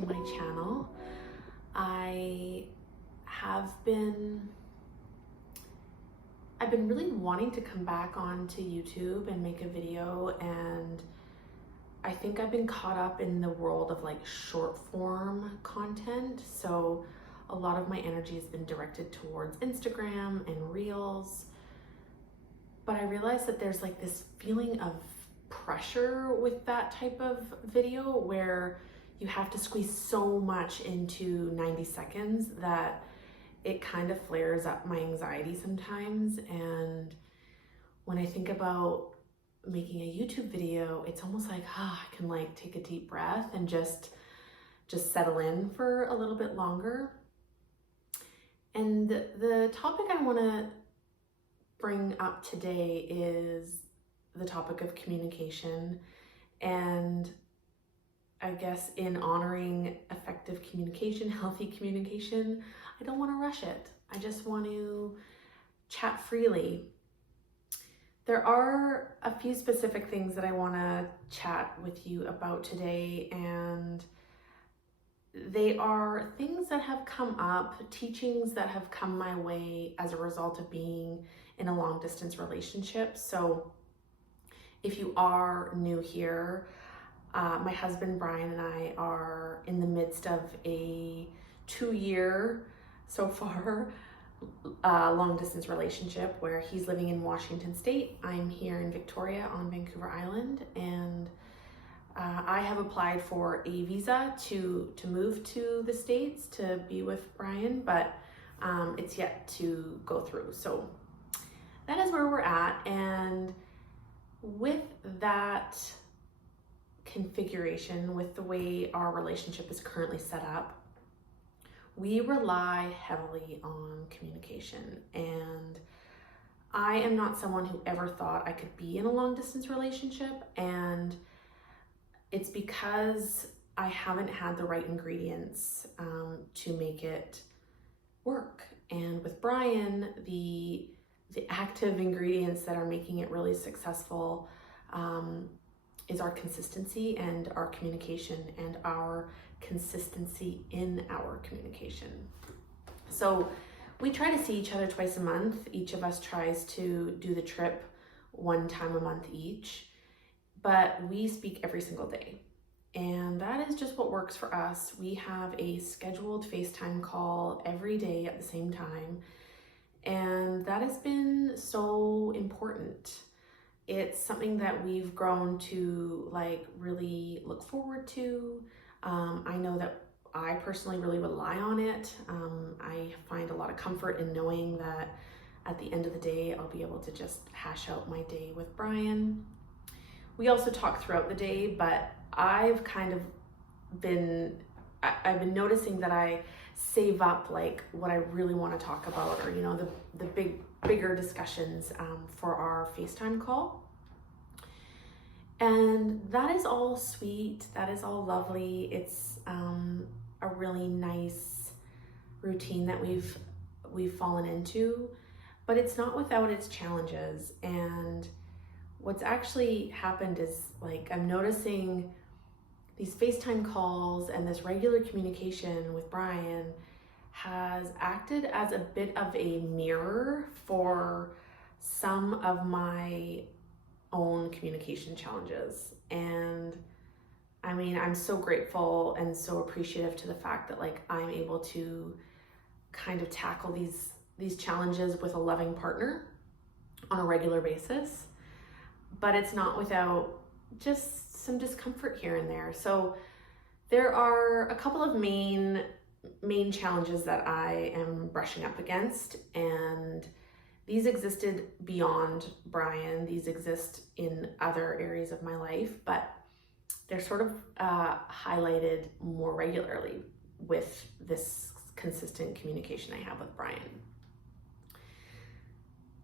to my channel. I've been really wanting to come back onto YouTube and make a video, and I think I've been caught up in the world of like short form content. So a lot of my energy has been directed towards Instagram and Reels. But I realized that there's like this feeling of pressure with that type of video where you have to squeeze so much into 90 seconds that it kind of flares up my anxiety sometimes. And when I think about making a YouTube video, it's almost like, I can like take a deep breath and just settle in for a little bit longer. And the topic I want to bring up today is the topic of communication. And I guess in honoring effective communication, healthy communication, I don't want to rush it. I just want to chat freely. There are a few specific things that I want to chat with you about today, and they are things that have come up, teachings that have come my way as a result of being in a long distance relationship. So if you are new here, my husband Brian and I are in the midst of a 2-year so far long distance relationship where he's living in Washington State. I'm here in Victoria on Vancouver Island, and I have applied for a visa to move to the States to be with Brian, but it's yet to go through. So that is where we're at. And with that configuration, with the way our relationship is currently set up, we rely heavily on communication. And I am not someone who ever thought I could be in a long distance relationship, and it's because I haven't had the right ingredients to make it work. And with Brian, the active ingredients that are making it really successful is our consistency and our communication, and our consistency in our communication. So we try to see each other twice a month. Each of us tries to do the trip 1 time a month each, but we speak every single day. And that is just what works for us. We have a scheduled FaceTime call every day at the same time. And that has been so important. It's something that we've grown to like really look forward to. I know that I personally really rely on it. I find a lot of comfort in knowing that at the end of the day, I'll be able to just hash out my day with Brian. We also talk throughout the day, but I've been noticing that I save up like what I really want to talk about, or the bigger discussions for our FaceTime call. And that is all sweet, that is all lovely. It's a really nice routine that we've fallen into, but it's not without its challenges. And what's actually happened is like I'm noticing these FaceTime calls and this regular communication with Brian has acted as a bit of a mirror for some of my own communication challenges. And I mean, I'm so grateful and so appreciative to the fact that like I'm able to kind of tackle these challenges with a loving partner on a regular basis, but it's not without just some discomfort here and there. So there are a couple of main challenges that I am brushing up against, and these existed beyond Brian. These exist in other areas of my life, but they're sort of highlighted more regularly with this consistent communication I have with Brian.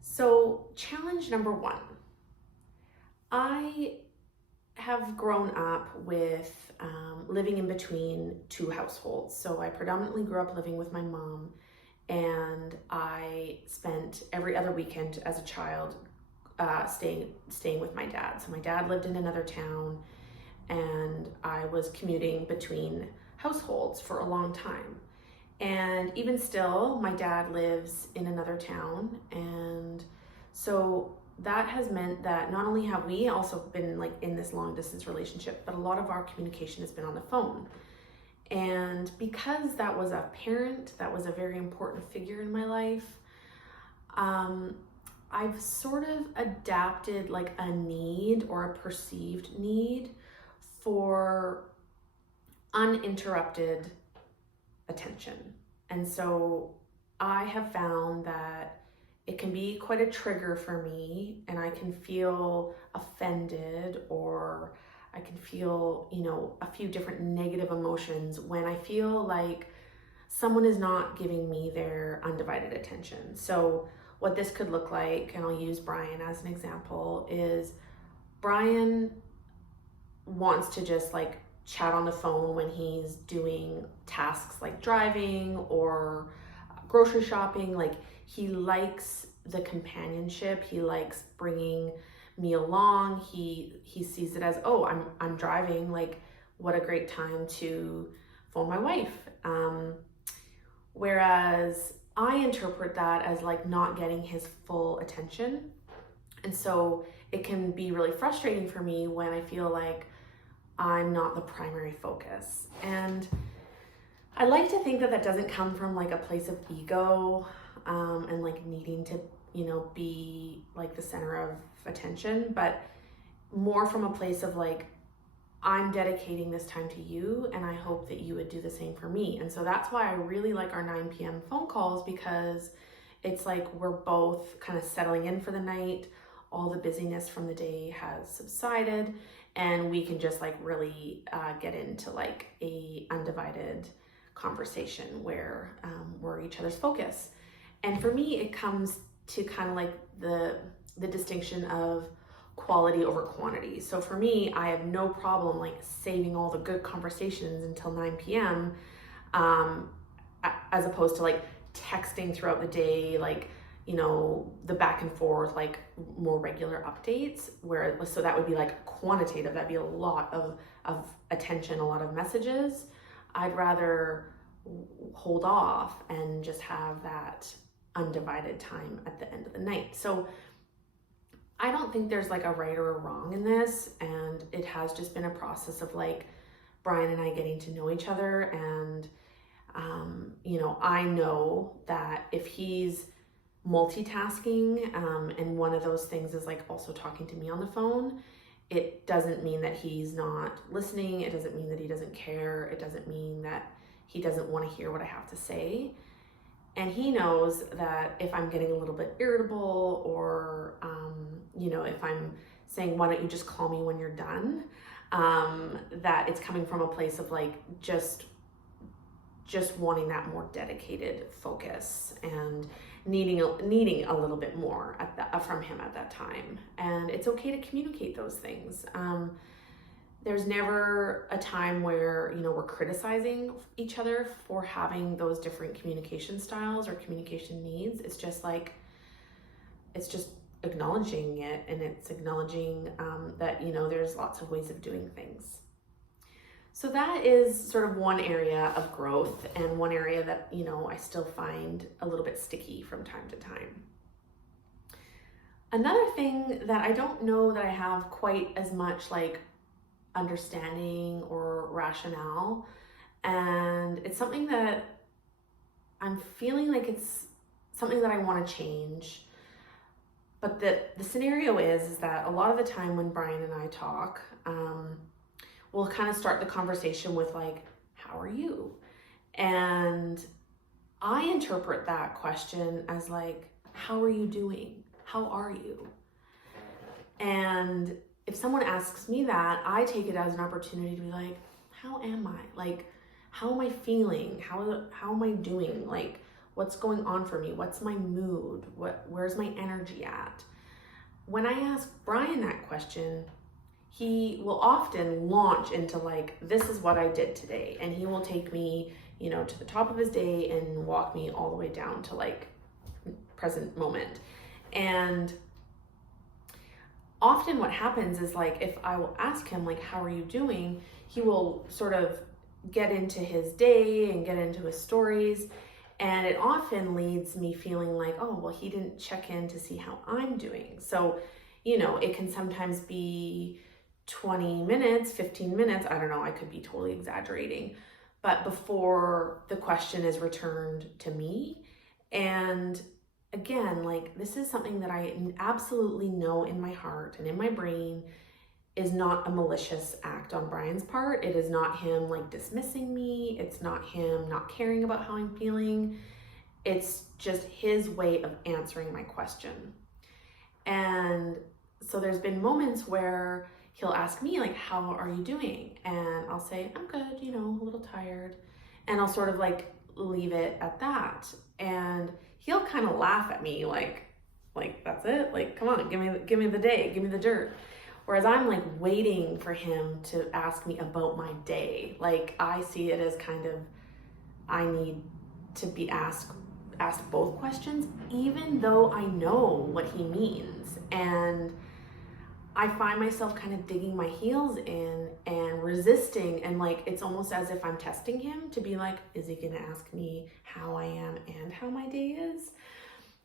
So challenge number 1, I have grown up with living in between 2 households. So I predominantly grew up living with my mom, and I spent every other weekend as a child staying with my dad. So my dad lived in another town, and I was commuting between households for a long time. And even still, my dad lives in another town. And so that has meant that not only have we also been like in this long distance relationship, but a lot of our communication has been on the phone. And because that was a parent, that was a very important figure in my life, I've sort of adapted like a need or a perceived need for uninterrupted attention. And so I have found that it can be quite a trigger for me, and I can feel offended, or I can feel, a few different negative emotions when I feel like someone is not giving me their undivided attention. So what this could look like, and I'll use Brian as an example, is Brian wants to just like chat on the phone when he's doing tasks like driving or grocery shopping. Like, he likes the companionship. He likes bringing me along. He sees it as, oh, I'm driving, like what a great time to phone my wife. Whereas I interpret that as like not getting his full attention. And so it can be really frustrating for me when I feel like I'm not the primary focus. And I like to think that that doesn't come from like a place of ego, and like needing to, be like the center of attention, but more from a place of like, I'm dedicating this time to you, and I hope that you would do the same for me. And so that's why I really like our 9 p.m. phone calls, because it's like we're both kind of settling in for the night. All the busyness from the day has subsided, and we can just like really get into like a undivided conversation where we're each other's focus. And for me, it comes to kind of like the distinction of quality over quantity. So for me, I have no problem like saving all the good conversations until 9 p.m. As opposed to like texting throughout the day, like, the back and forth, like more regular updates, so that would be like quantitative. That'd be a lot of attention, a lot of messages. I'd rather hold off and just have that undivided time at the end of the night. So I don't think there's like a right or a wrong in this, and it has just been a process of like Brian and I getting to know each other. And I know that if he's multitasking, and one of those things is like also talking to me on the phone, it doesn't mean that he's not listening. It doesn't mean that he doesn't care. It doesn't mean that he doesn't want to hear what I have to say. And he knows that if I'm getting a little bit irritable, or if I'm saying, why don't you just call me when you're done, that it's coming from a place of like just wanting that more dedicated focus and needing a little bit more from him at that time. And it's okay to communicate those things. There's never a time where, we're criticizing each other for having those different communication styles or communication needs. It's just acknowledging it, and it's acknowledging that, there's lots of ways of doing things. So that is sort of one area of growth, and one area that, I still find a little bit sticky from time to time. Another thing that I don't know that I have quite as much like understanding or rationale, and it's something that I'm feeling like it's something that I want to change. But the scenario is that a lot of the time when Brian and I talk, we'll kind of start the conversation with like, how are you? And I interpret that question as like, how are you doing? How are you? And if someone asks me that, I take it as an opportunity to be like, how am I? Like, how am I feeling? How am I doing? Like, what's going on for me? What's my mood? Where's my energy at? When I ask Brian that question, he will often launch into like, this is what I did today. And he will take me, to the top of his day and walk me all the way down to like present moment. And often what happens is like, if I will ask him like, how are you doing? He will sort of get into his day and get into his stories. And it often leads me feeling like, oh, well, he didn't check in to see how I'm doing. So, it can sometimes be 20 minutes, 15 minutes. I don't know, I could be totally exaggerating. But before the question is returned to me. And again, like, this is something that I absolutely know in my heart and in my brain is not a malicious act on Brian's part. It is not him like dismissing me. It's not him not caring about how I'm feeling. It's just his way of answering my question. And so there's been moments where he'll ask me like, how are you doing? And I'll say, I'm good, a little tired. And I'll sort of like leave it at that. And he'll kind of laugh at me like that's it? Like, come on, give me the day, give me the dirt. Whereas I'm like waiting for him to ask me about my day. Like, I see it as kind of, I need to be asked both questions, even though I know what he means. And I find myself kind of digging my heels in and resisting. And like, it's almost as if I'm testing him to be like, is he gonna ask me how I am and how my day is?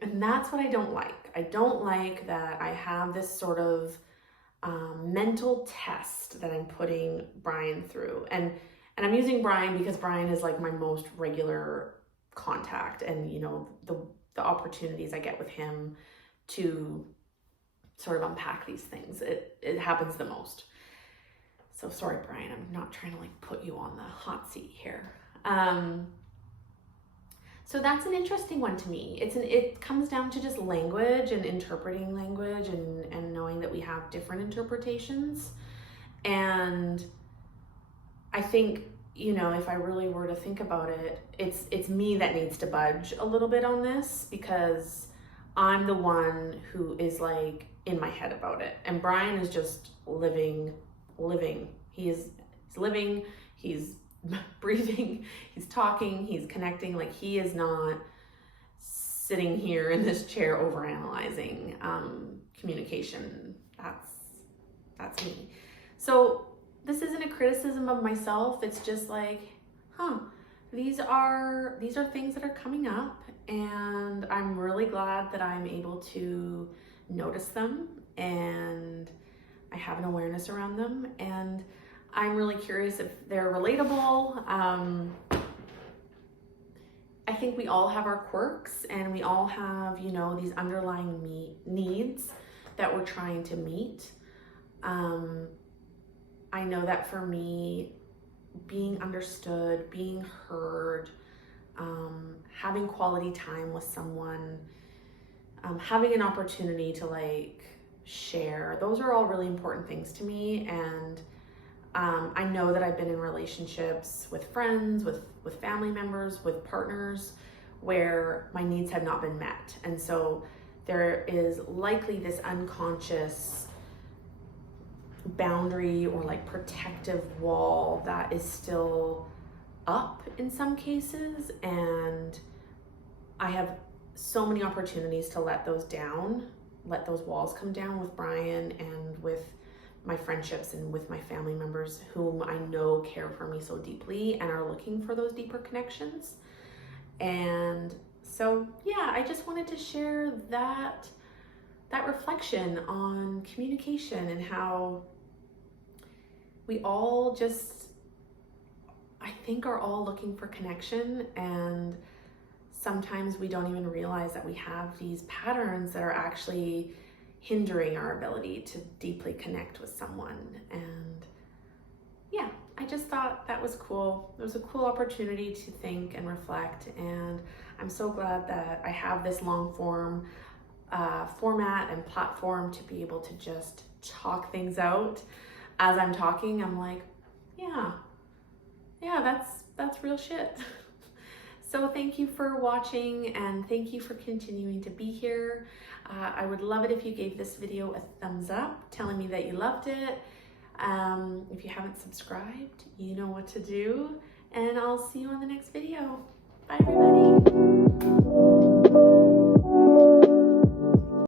And that's what I don't like. I don't like that I have this sort of mental test that I'm putting Brian through. And I'm using Brian because Brian is like my most regular contact, and the opportunities I get with him to sort of unpack these things, it happens the most. So sorry, Brian, I'm not trying to like put you on the hot seat here. So that's an interesting one to me. It comes down to just language and interpreting language and knowing that we have different interpretations. And I think, if I really were to think about it, it's me that needs to budge a little bit on this, because I'm the one who is like in my head about it. And Brian is just living. He's living, he's breathing, he's talking, he's connecting. Like, he is not sitting here in this chair overanalyzing communication. That's me. So this isn't a criticism of myself. It's just like, these are things that are coming up, and I'm really glad that I'm able to notice them, and I have an awareness around them, and I'm really curious if they're relatable. I think we all have our quirks, and we all have, these underlying needs that we're trying to meet. I know that for me, being understood, being heard, having quality time with someone, having an opportunity to like share, those are all really important things to me. And I know that I've been in relationships with friends, with family members, with partners, where my needs have not been met. And so there is likely this unconscious boundary or like protective wall that is still up in some cases. And I have so many opportunities to let those walls come down with Brian and with my friendships and with my family members whom I know care for me so deeply and are looking for those deeper connections. And so, yeah, I just wanted to share that reflection on communication and how we all just, I think, are all looking for connection. And sometimes we don't even realize that we have these patterns that are actually hindering our ability to deeply connect with someone. And yeah, I just thought that was cool. It was a cool opportunity to think and reflect, and I'm so glad that I have this long form format and platform to be able to just talk things out. As I'm talking, I'm like, yeah, that's real shit. So thank you for watching, and thank you for continuing to be here. I would love it if you gave this video a thumbs up, telling me that you loved it. If you haven't subscribed, you know what to do, and I'll see you on the next video. Bye, everybody.